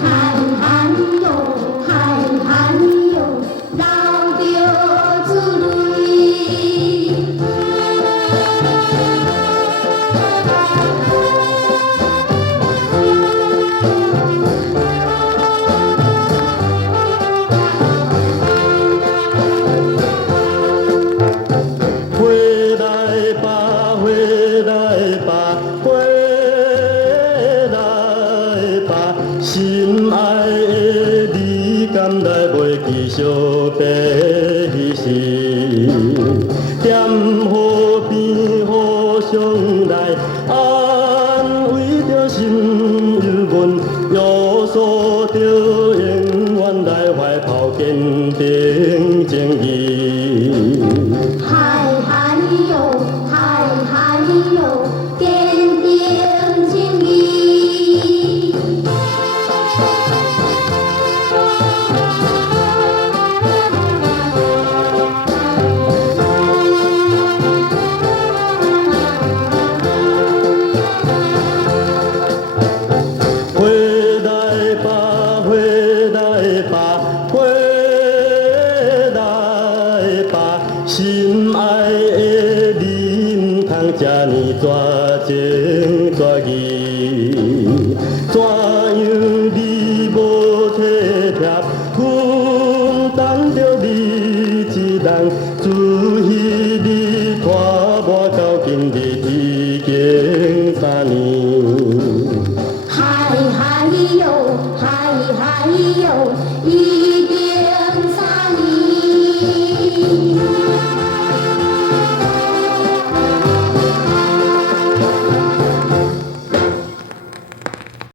喊喊哟，喊喊哟，流着珠泪。回来吧，回来吧，回来吧，心爱的你，敢来袂继续白牺牲？踮河边互相来安慰着心忧闷，约束着永远来怀抱坚定情义。嗨嗨哟，嗨嗨哟，坚定情义。回来吧，回来吧，回来吧，心爱的你，毋通这呢绝情绝义，怎样你无体贴，分担着你一人，自彼你拖磨到今日已经。